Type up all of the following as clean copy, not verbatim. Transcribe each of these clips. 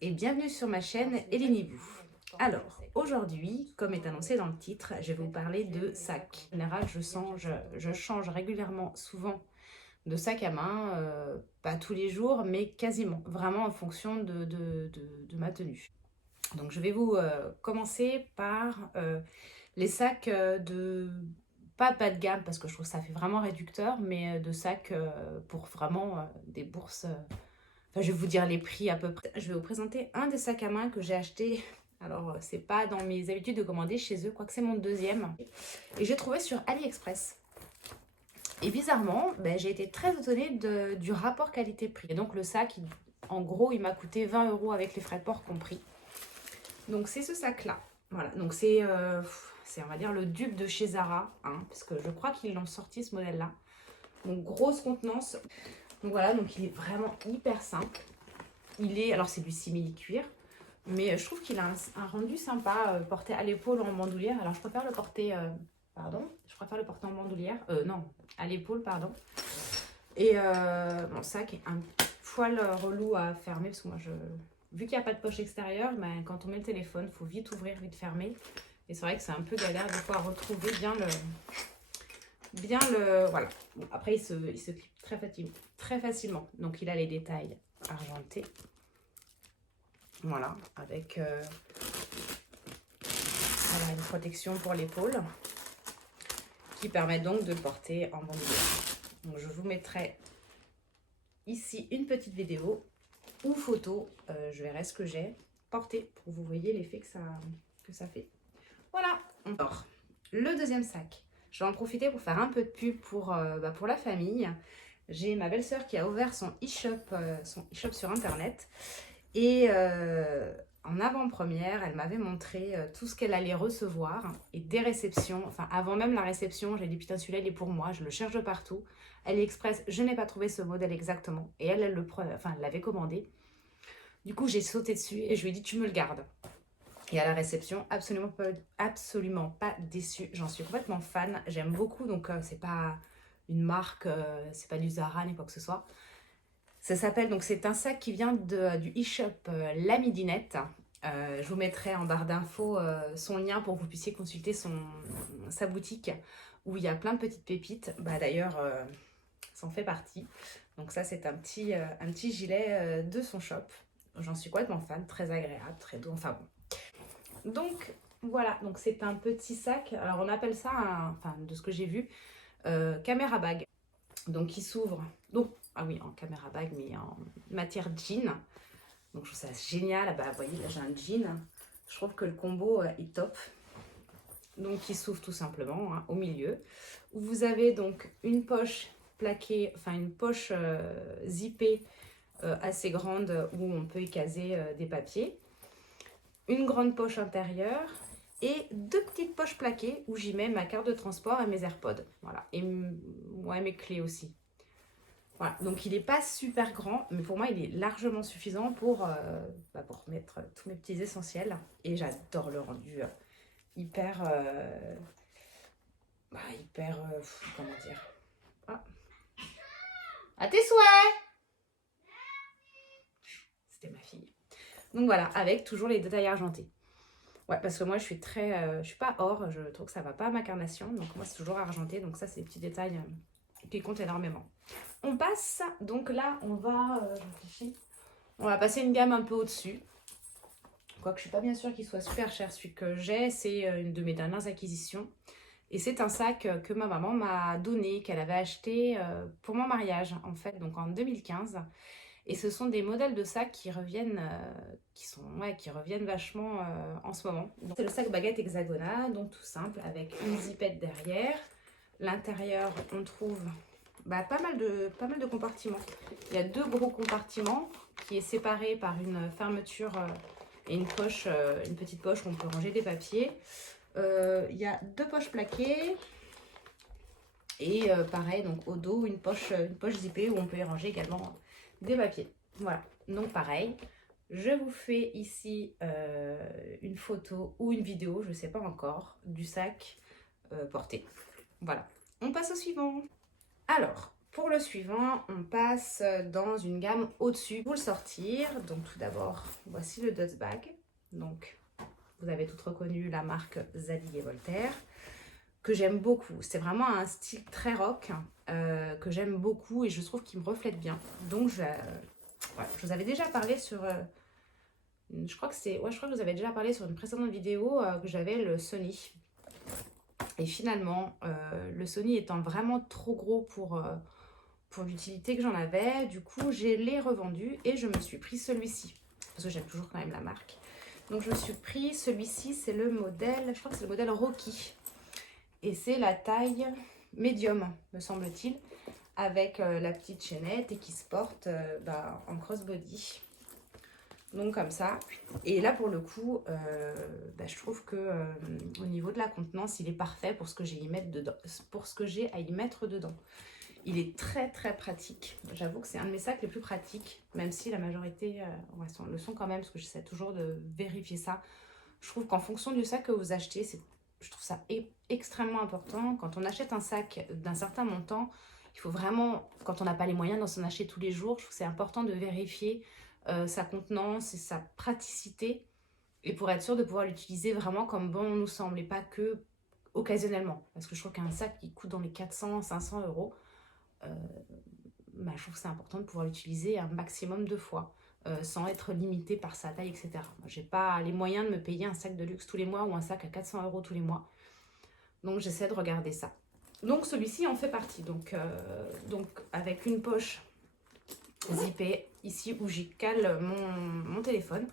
et bienvenue sur ma chaîne Elénibou. Alors, aujourd'hui, comme est annoncé dans le titre, je vais vous parler de sacs. En général, je change régulièrement, souvent, de sac à main, pas tous les jours, mais quasiment, vraiment en fonction de ma tenue. Donc, je vais vous commencer par les sacs pas bas de gamme, parce que je trouve que ça fait vraiment réducteur, mais de sacs pour vraiment des bourses. Enfin, je vais vous dire les prix à peu près. Je vais vous présenter un des sacs à main que j'ai acheté. Alors, c'est pas dans mes habitudes de commander chez eux, quoique c'est mon deuxième. Et j'ai trouvé sur AliExpress. Et bizarrement, j'ai été très étonnée du rapport qualité-prix. Et donc, le sac, en gros, il m'a coûté 20 € avec les frais de port compris. Donc, c'est ce sac-là. Voilà, donc c'est, on va dire, le dupe de chez Zara, hein, parce que je crois qu'ils l'ont sorti, ce modèle-là. Donc, grosse contenance. Donc voilà, donc il est vraiment hyper simple. Alors c'est du simili-cuir, mais je trouve qu'il a un rendu sympa, porté à l'épaule ou en bandoulière. Alors je préfère le porter, en bandoulière, non, à l'épaule, pardon. Et mon sac est un poil relou à fermer, parce que moi, vu qu'il n'y a pas de poche extérieure, quand on met le téléphone, il faut vite ouvrir, vite fermer. Et c'est vrai que c'est un peu galère des fois à retrouver voilà. Bon, après, il se clip très facilement. Donc, il a les détails argentés. Voilà, avec voilà, une protection pour l'épaule qui permet donc de le porter en bandoulière. Donc, je vous mettrai ici une petite vidéo ou photo. Je verrai ce que j'ai porté pour que vous voyez l'effet que ça fait. Voilà, on part. Le deuxième sac. Je vais en profiter pour faire un peu de pub pour la famille. J'ai ma belle-sœur qui a ouvert son e-shop sur internet. Et en avant-première, elle m'avait montré tout ce qu'elle allait recevoir. Et des réceptions, enfin avant même la réception, j'ai dit putain, celui-là il est pour moi, je le cherche de partout. AliExpress, je n'ai pas trouvé ce modèle exactement. Et elle l'avait commandé. Du coup, j'ai sauté dessus et je lui ai dit tu me le gardes. Et à la réception, absolument pas déçue. J'en suis complètement fan. J'aime beaucoup. Donc, c'est pas une marque, c'est pas du Zara ni quoi que ce soit. Ça s'appelle, donc c'est un sac qui vient du e-shop La Midinette. Je vous mettrai en barre d'infos son lien pour que vous puissiez consulter sa boutique où il y a plein de petites pépites. D'ailleurs, ça en fait partie. Donc ça, c'est un petit gilet de son shop. J'en suis complètement fan, très agréable, très doux. Enfin bon. Donc voilà, donc c'est un petit sac, alors on appelle ça, de ce que j'ai vu, caméra bag. Donc il s'ouvre, donc, ah oui, en caméra bag, mais en matière jean. Donc je trouve ça génial, vous voyez, là j'ai un jean. Je trouve que le combo est top. Donc il s'ouvre tout simplement, hein, au milieu. Où vous avez donc une poche plaquée, enfin une poche zippée assez grande où on peut y caser des papiers. Une grande poche intérieure et deux petites poches plaquées où j'y mets ma carte de transport et mes AirPods. Voilà. Et mes clés aussi. Voilà. Donc il n'est pas super grand, mais pour moi il est largement suffisant pour mettre tous mes petits essentiels. Et j'adore le rendu hyper... comment dire, ah. À tes souhaits. C'était ma fille. Donc voilà, avec toujours les détails argentés. Ouais, parce que moi, je suis pas or, je trouve que ça va pas à ma carnation. Donc moi, c'est toujours argenté. Donc ça, c'est des petits détails qui comptent énormément. On passe, donc là, on va passer une gamme un peu au-dessus. Quoique je suis pas bien sûre qu'il soit super cher. Celui que j'ai, c'est une de mes dernières acquisitions. Et c'est un sac que ma maman m'a donné, qu'elle avait acheté pour mon mariage, en fait, donc en 2015. Et ce sont des modèles de sacs qui reviennent, qui reviennent vachement en ce moment. C'est le sac baguette hexagonal, donc tout simple, avec une zippette derrière. L'intérieur, on trouve pas mal de compartiments. Il y a deux gros compartiments qui est séparé par une fermeture et une petite poche où on peut ranger des papiers. Il y a deux poches plaquées. Et pareil, donc au dos, une poche zippée où on peut y ranger également des papiers. Voilà, donc pareil, je vous fais ici une photo ou une vidéo, je ne sais pas encore, du sac porté. Voilà, on passe au suivant. Alors, Pour le suivant, on passe dans une gamme au-dessus. Pour le sortir, donc tout d'abord, voici le Dust Bag. Donc, vous avez toutes reconnu la marque Zadig et Voltaire, que j'aime beaucoup. C'est vraiment un style très rock, que j'aime beaucoup et je trouve qu'il me reflète bien. Donc, voilà, je vous avais déjà parlé sur... je crois que je crois que je vous avais déjà parlé sur une précédente vidéo que j'avais le Sony. Et finalement, le Sony étant vraiment trop gros pour l'utilité que j'en avais, du coup, je l'ai revendu et je me suis pris celui-ci. Parce que j'aime toujours quand même la marque. Donc, je me suis pris celui-ci, c'est le modèle, je crois que c'est le modèle Rocky. Et c'est la taille médium, me semble-t-il, avec la petite chaînette et qui se porte en crossbody. Donc comme ça. Et là pour le coup, je trouve que au niveau de la contenance, il est parfait pour ce que j'ai à y mettre dedans. Il est très très pratique. J'avoue que c'est un de mes sacs les plus pratiques, même si la majorité le sont quand même, parce que j'essaie toujours de vérifier ça. Je trouve qu'en fonction du sac que vous achetez, je trouve ça extrêmement important. Quand on achète un sac d'un certain montant, il faut vraiment, quand on n'a pas les moyens d'en s'en acheter tous les jours, je trouve que c'est important de vérifier sa contenance et sa praticité, et pour être sûr de pouvoir l'utiliser vraiment comme bon nous semble et pas que occasionnellement. Parce que je trouve qu'un sac qui coûte dans les 400-500 euros, je trouve que c'est important de pouvoir l'utiliser un maximum de fois. Sans être limité par sa taille, etc. Moi, j'ai pas les moyens de me payer un sac de luxe tous les mois ou un sac à 400 euros tous les mois. Donc, j'essaie de regarder ça. Donc, celui-ci en fait partie. Donc avec une poche zippée ici où j'y cale mon téléphone,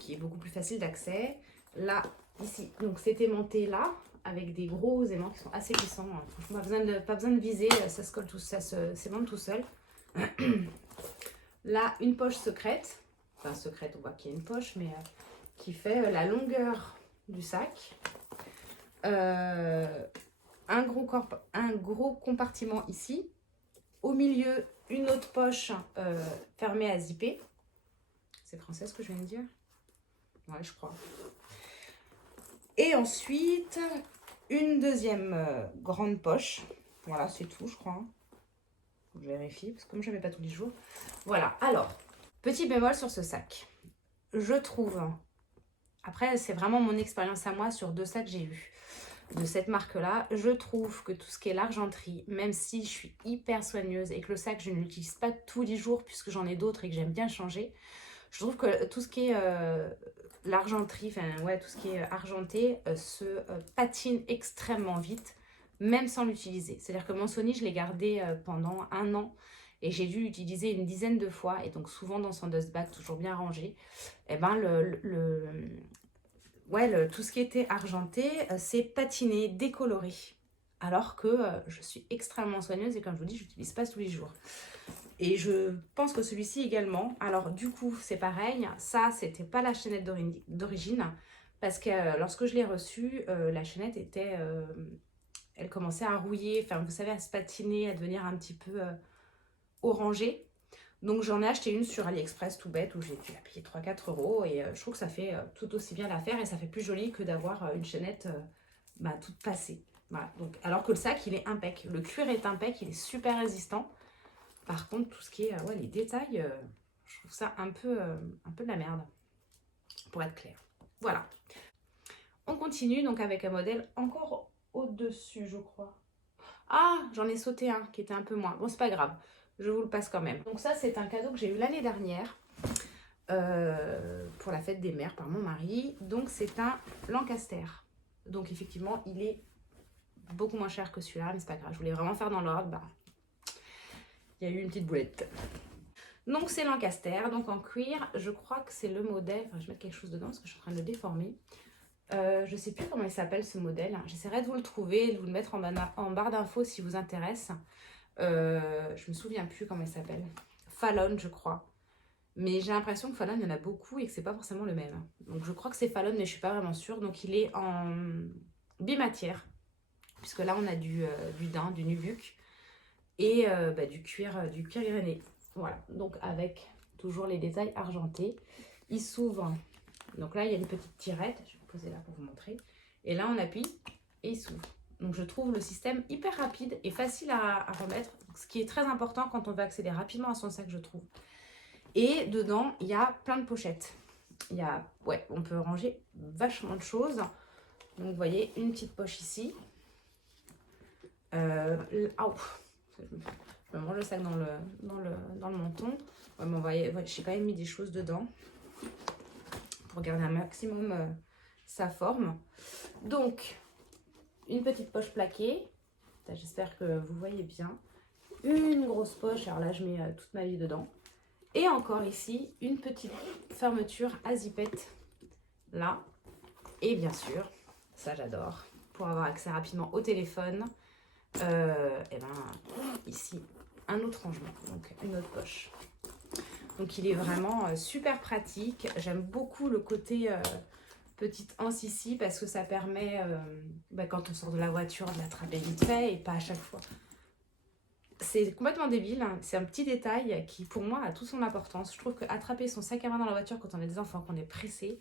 qui est beaucoup plus facile d'accès. Là, ici, donc c'est aimanté là, avec des gros aimants qui sont assez puissants. Franchement, pas besoin de viser, ça se colle tout, ça s'aimante tout seul. Là, une poche secrète, enfin secrète, on voit qu'il y a une poche, mais qui fait la longueur du sac. Un gros compartiment ici. Au milieu, une autre poche fermée à zipper. C'est français ce que je viens de dire? Ouais, je crois. Et ensuite, une deuxième grande poche. Voilà, c'est tout, je crois. Je vérifie, parce que comme je ne mets pas tous les jours. Voilà, alors, petit bémol sur ce sac. Je trouve, après c'est vraiment mon expérience à moi sur 2 sacs que j'ai eu de cette marque-là, je trouve que tout ce qui est l'argenterie, même si je suis hyper soigneuse et que le sac je ne l'utilise pas tous les jours puisque j'en ai d'autres et que j'aime bien changer, je trouve que tout ce qui est l'argenterie, tout ce qui est argenté se patine extrêmement vite, même sans l'utiliser. C'est-à-dire que mon Sony, je l'ai gardé pendant 1 an et j'ai dû l'utiliser une dizaine de fois, et donc souvent dans son dust bag, toujours bien rangé. Et tout ce qui était argenté, c'est patiné, décoloré. Alors que je suis extrêmement soigneuse et comme je vous dis, je n'utilise pas tous les jours. Et je pense que celui-ci également. Alors du coup, c'est pareil. Ça, c'était pas la chaînette d'origine. Parce que lorsque je l'ai reçue, la chaînette était... elle commençait à rouiller. Enfin, vous savez, à se patiner, à devenir un petit peu orangée. Donc j'en ai acheté une sur AliExpress tout bête où j'ai dû la payer 3-4 euros. Et je trouve que ça fait tout aussi bien l'affaire et ça fait plus joli que d'avoir une chaînette toute passée. Voilà. Donc, alors que le sac, il est impec. Le cuir est impec, il est super résistant. Par contre, tout ce qui est les détails, je trouve ça un peu de la merde, pour être clair. Voilà. On continue donc avec un modèle encore au-dessus, je crois. Ah, j'en ai sauté un qui était un peu moins. Bon, c'est pas grave, je vous le passe quand même. Donc ça, c'est un cadeau que j'ai eu l'année dernière pour la fête des mères par mon mari. Donc c'est un Lancaster. Donc effectivement, il est beaucoup moins cher que celui-là, mais c'est pas grave. Je voulais vraiment faire dans l'ordre. Il y a eu une petite boulette. Donc c'est Lancaster, donc en cuir. Je crois que c'est le modèle. Enfin, je vais mettre quelque chose dedans parce que je suis en train de le déformer. Je sais plus comment il s'appelle ce modèle. J'essaierai de vous le trouver, de vous le mettre en barre d'infos si vous intéresse. Je me souviens plus comment il s'appelle. Fallon, je crois. Mais j'ai l'impression que Fallon, il y en a beaucoup et que c'est pas forcément le même. Donc je crois que c'est Fallon, mais je suis pas vraiment sûre. Donc il est en bimatière. Puisque là, on a du daim, du nubuck. Et du cuir grainé. Voilà, donc avec toujours les détails argentés. Il s'ouvre. Donc là, il y a une petite tirette. Je vais poser là pour vous montrer. Et là, on appuie et il s'ouvre. Donc je trouve le système hyper rapide et facile à remettre, ce qui est très important quand on veut accéder rapidement à son sac, je trouve. Et dedans, il y a plein de pochettes. Ouais, on peut ranger vachement de choses. Donc vous voyez, une petite poche ici. Je me range le sac dans le menton. Ouais, mais j'ai quand même mis des choses dedans pour garder un maximum sa forme. Donc, une petite poche plaquée. J'espère que vous voyez bien. Une grosse poche. Alors là, je mets toute ma vie dedans. Et encore ici, une petite fermeture à zipette. Là. Et bien sûr, ça j'adore. Pour avoir accès rapidement au téléphone. Et ben ici, un autre rangement. Donc, une autre poche. Donc il est vraiment super pratique. J'aime beaucoup le côté petite anse ici parce que ça permet, quand on sort de la voiture, de l'attraper vite fait et pas à chaque fois. C'est complètement débile, hein. C'est un petit détail qui pour moi a toute son importance. Je trouve qu'attraper son sac à main dans la voiture quand on a des enfants, qu'on est pressé,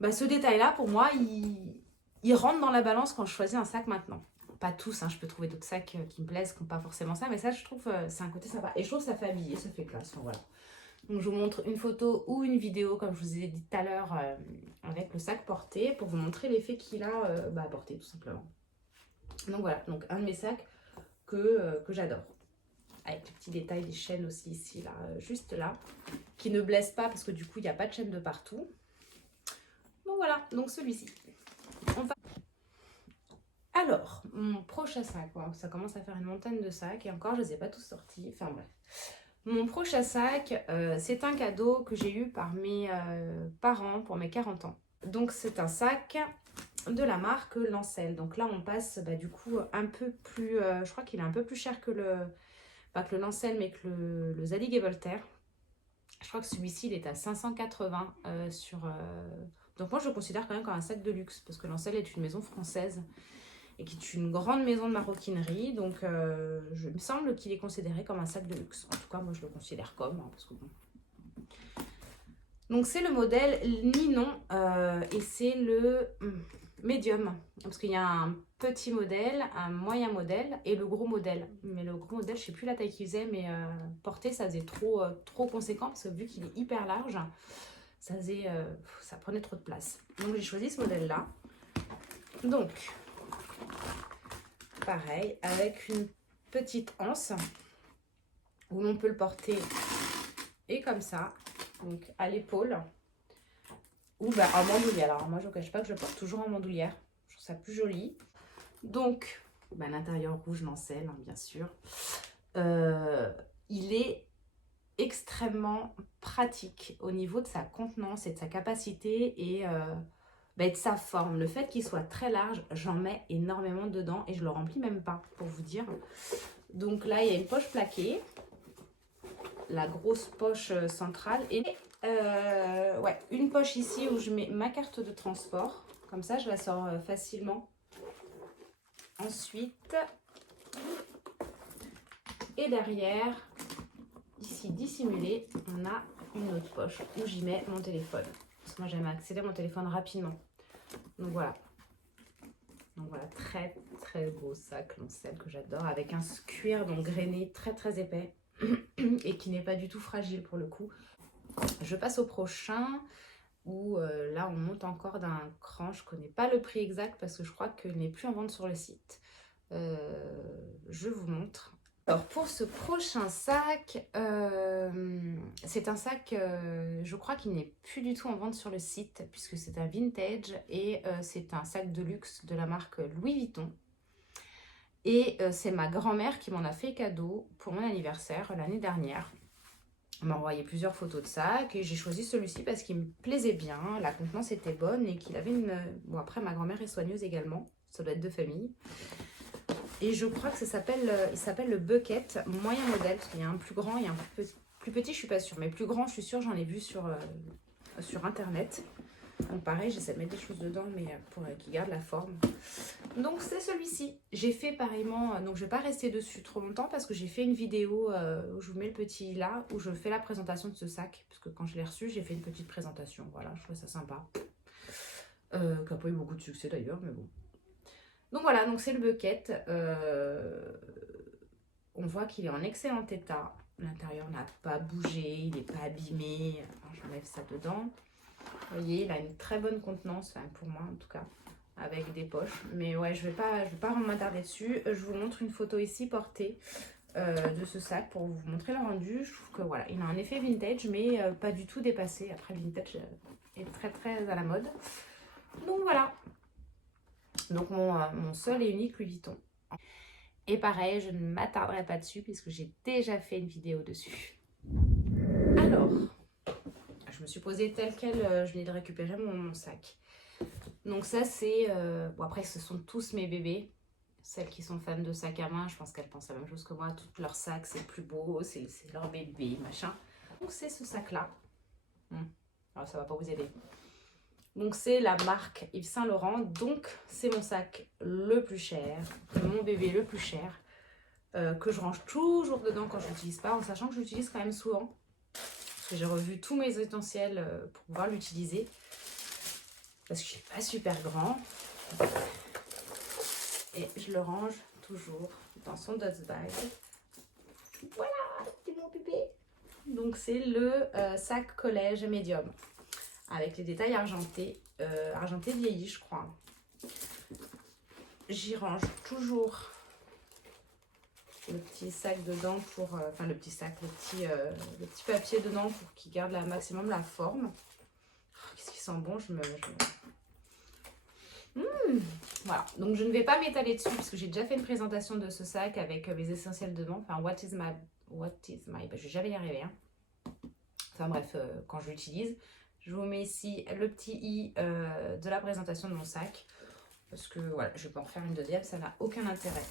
ce détail-là pour moi, il rentre dans la balance quand je choisis un sac maintenant. Pas tous, hein, je peux trouver d'autres sacs qui me plaisent, qui n'ont pas forcément ça, mais ça je trouve c'est un côté sympa. Et je trouve que ça fait habiller, ça fait classe, voilà. Donc je vous montre une photo ou une vidéo, comme je vous ai dit tout à l'heure, avec le sac porté, pour vous montrer l'effet qu'il a à porter, tout simplement. Donc voilà, donc un de mes sacs que j'adore. Avec les petits détails des chaînes aussi ici, là, juste là, qui ne blessent pas, parce que du coup, il n'y a pas de chaîne de partout. Donc voilà, donc celui-ci. Alors, mon prochain sac, wow, ça commence à faire une montagne de sacs, et encore, je ne les ai pas tous sortis, enfin bref. Mon prochain sac, c'est un cadeau que j'ai eu par mes parents pour mes 40 ans. Donc c'est un sac de la marque Lancel. Donc là on passe du coup un peu plus, je crois qu'il est un peu plus cher que pas que le Lancel mais que le Zadig et Voltaire. Je crois que celui-ci il est à 580 donc moi je le considère quand même comme un sac de luxe parce que Lancel est une maison française et qui est une grande maison de maroquinerie. Donc, je me semble qu'il est considéré comme un sac de luxe. En tout cas, moi, je le considère comme. Hein, parce que bon. Donc, c'est le modèle Ninon et c'est le médium. Parce qu'il y a un petit modèle, un moyen modèle et le gros modèle. Mais le gros modèle, je ne sais plus la taille qu'il faisait, mais porter, ça faisait trop conséquent parce que vu qu'il est hyper large, ça prenait trop de place. Donc, j'ai choisi ce modèle-là. Donc, pareil, avec une petite anse où l'on peut le porter et comme ça, donc à l'épaule ou en bandoulière. Alors moi je ne cache pas que je le porte toujours en bandoulière, je trouve ça plus joli. Donc l'intérieur rouge Lancel, hein, bien sûr. Il est extrêmement pratique au niveau de sa contenance et de sa capacité et de sa forme. Le fait qu'il soit très large, j'en mets énormément dedans et je le remplis même pas, pour vous dire. Donc là, il y a une poche plaquée, la grosse poche centrale et une poche ici où je mets ma carte de transport. Comme ça, je la sors facilement. Ensuite, et derrière, ici dissimulé, on a une autre poche où j'y mets mon téléphone. Parce que moi, j'aime accéder à mon téléphone rapidement. Donc voilà. Très très beau sac Lancel que j'adore avec un cuir donc grainé très très épais et qui n'est pas du tout fragile pour le coup. Je passe au prochain où là on monte encore d'un cran. Je connais pas le prix exact parce que je crois qu'il n'est plus en vente sur le site. Je vous montre. Alors pour ce prochain sac, c'est un sac, je crois qu'il n'est plus du tout en vente sur le site puisque c'est un vintage et c'est un sac de luxe de la marque Louis Vuitton. Et c'est ma grand-mère qui m'en a fait cadeau pour mon anniversaire l'année dernière. Elle m'a envoyé plusieurs photos de sac et j'ai choisi celui-ci parce qu'il me plaisait bien, la contenance était bonne et qu'il avait une... Bon après ma grand-mère est soigneuse également, ça doit être de famille. Et je crois que il s'appelle le Bucket, moyen modèle, parce qu'il y a un plus grand et un plus petit, je suis pas sûre. Mais plus grand, je suis sûre, j'en ai vu sur internet. Donc pareil, j'essaie de mettre des choses dedans, mais pour qu'il garde la forme. Donc c'est celui-ci. J'ai fait pareillement, donc je vais pas rester dessus trop longtemps parce que j'ai fait une vidéo où je vous mets le petit là, où je fais la présentation de ce sac. Parce que quand je l'ai reçu, j'ai fait une petite présentation. Voilà, je trouve ça sympa. Qui n'a pas eu beaucoup de succès d'ailleurs, mais bon. Donc voilà, donc c'est le bucket. On voit qu'il est en excellent état. L'intérieur n'a pas bougé, il n'est pas abîmé. Alors, j'enlève ça dedans. Vous voyez, il a une très bonne contenance, enfin, pour moi en tout cas, avec des poches. Mais ouais, je vais pas vraiment m'attarder dessus. Je vous montre une photo ici portée de ce sac pour vous montrer le rendu. Je trouve que voilà, il a un effet vintage, mais pas du tout dépassé. Après, le vintage est très très à la mode. Donc voilà. Donc mon seul et unique Louis Vuitton. Et pareil, je ne m'attarderai pas dessus puisque j'ai déjà fait une vidéo dessus. Alors, je me suis posée telle quelle, je venais de récupérer mon sac. Donc ça c'est... bon après ce sont tous mes bébés. Celles qui sont fans de sacs à main, je pense qu'elles pensent la même chose que moi. Toutes leurs sacs, c'est le plus beau, c'est leur bébé, machin. Donc c'est ce sac-là. Alors ça va pas vous aider. Donc c'est la marque Yves Saint Laurent. Donc c'est mon sac le plus cher, mon bébé le plus cher, que je range toujours dedans quand je l'utilise pas, en sachant que je l'utilise quand même souvent. Parce que j'ai revu tous mes essentiels pour pouvoir l'utiliser. Parce qu'il n'est pas super grand. Et je le range toujours dans son dust bag. Voilà, c'est mon bébé. Donc c'est le sac collège médium. Avec les détails argentés. Argenté vieilli, je crois. J'y range toujours le petit sac dedans pour... enfin le petit sac, le petit papier dedans pour qu'il garde la maximum la forme. Oh, qu'est-ce qui sent bon, Voilà, donc je ne vais pas m'étaler dessus parce que j'ai déjà fait une présentation de ce sac avec mes essentiels dedans. Enfin, what is my... Ben, je vais jamais y arriver. Hein. Enfin bref, quand je l'utilise. Je vous mets ici le petit i de la présentation de mon sac. Parce que voilà, je vais pas en faire une deuxième, ça n'a aucun intérêt.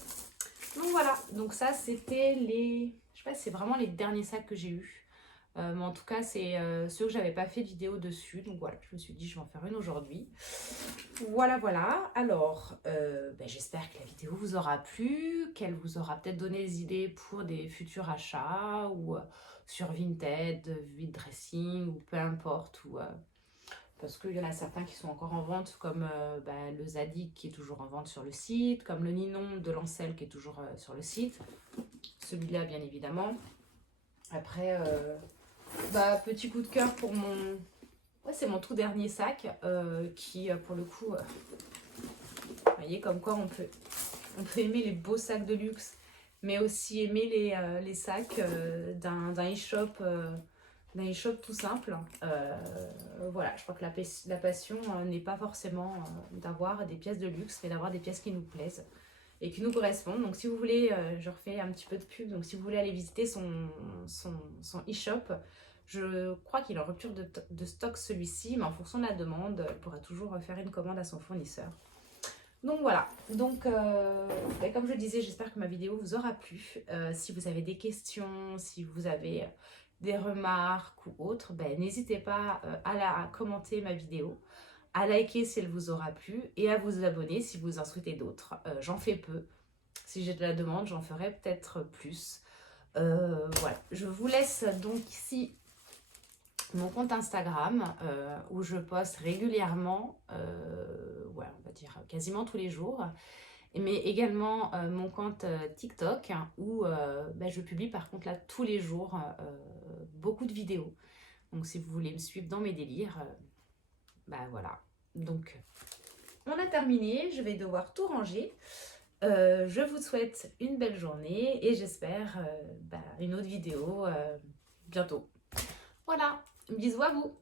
Donc voilà, donc ça c'était les... Je sais pas si c'est vraiment les derniers sacs que j'ai eus. Mais en tout cas, c'est ceux que j'avais pas fait de vidéo dessus. Donc voilà, je me suis dit, je vais en faire une aujourd'hui. Voilà, voilà. Alors, j'espère que la vidéo vous aura plu, qu'elle vous aura peut-être donné des idées pour des futurs achats ou sur Vinted, Vide Dressing ou peu importe. Parce qu'il y en a certains qui sont encore en vente, comme le Zadig qui est toujours en vente sur le site, comme le Ninon de Lancel qui est toujours sur le site. Celui-là, bien évidemment. Après... petit coup de cœur pour mon... Ouais, c'est mon tout dernier sac qui, pour le coup... vous voyez, comme quoi on peut aimer les beaux sacs de luxe, mais aussi aimer les sacs d'un e-shop tout simple. Voilà, je crois que la passion n'est pas forcément d'avoir des pièces de luxe, mais d'avoir des pièces qui nous plaisent et qui nous correspondent. Donc si vous voulez, je refais un petit peu de pub, donc si vous voulez aller visiter son e-shop, je crois qu'il est en rupture de stock celui-ci, mais en fonction de la demande, il pourra toujours faire une commande à son fournisseur. Donc voilà, donc comme je le disais, j'espère que ma vidéo vous aura plu. Si vous avez des questions, si vous avez des remarques ou autres, n'hésitez pas à commenter ma vidéo, à liker si elle vous aura plu et à vous abonner si vous en souhaitez d'autres. J'en fais peu. Si j'ai de la demande, j'en ferai peut-être plus. Voilà, je vous laisse donc ici mon compte Instagram où je poste régulièrement, on va dire quasiment tous les jours, mais également mon compte TikTok où je publie par contre là tous les jours beaucoup de vidéos. Donc si vous voulez me suivre dans mes délires, voilà. Donc on a terminé, je vais devoir tout ranger. Je vous souhaite une belle journée et j'espère une autre vidéo bientôt. Voilà, bisous à vous!